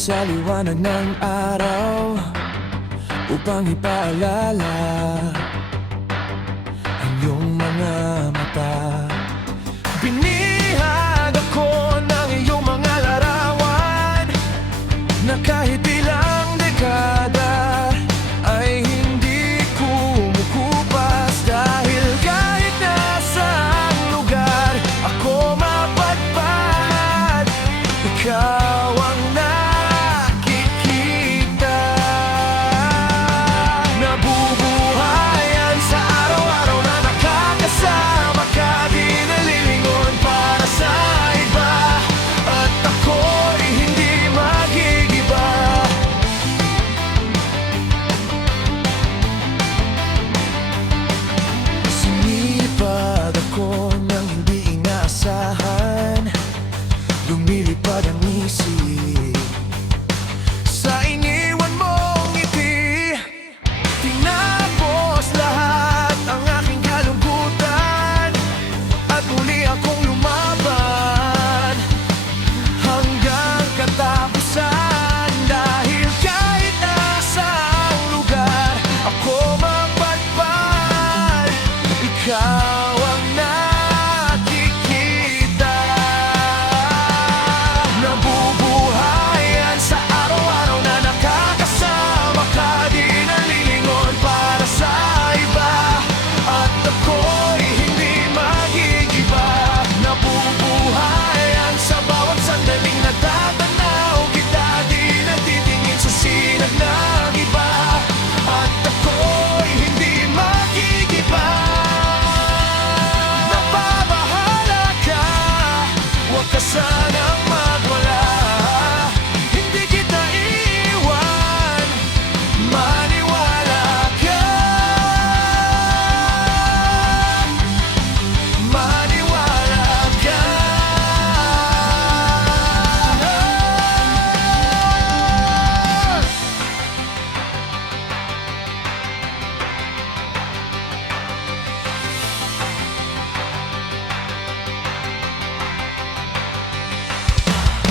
sa liwanag ng araw upang ipaalala ang iyong mga mata. Binihag ako ng iyong mga larawan na kahit ilang dekada ay hindi kumukupas, dahil kahit nasang lugar ako mapadpad, ikaw ang nakikita. Nabubuhayan sa araw-araw na nakakasama ka, di nalilingon para sa iba, at ako'y hindi magigiba. Sumipad ako nang hindi inaasahan, lumilipad ang isip sa iniwan mong ngiti. Tinapos lahat ang aking kalungkutan at muli akong lumaban hanggang katapusan, dahil kahit nasang lugar ako mapadpad, ikaw ang nakikita. Nabubuhayan sa araw-araw na nakakasama ka, di nalilingon para sa iba, at ako'y hindi magigiba. Nabubuhayan sa bawat sandaling natatanaw kita, di natitingin sa sinag ng iba, at ako'y hindi magigiba. Napapahala ka, huwag ka sanang magwala, hindi kita iiwan, maniwala ka, maniwala ka.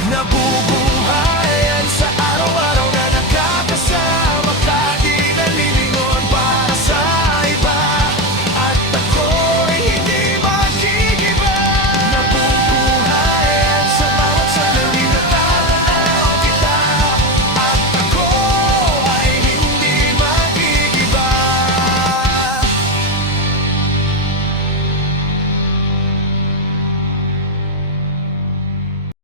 Nabubuhayan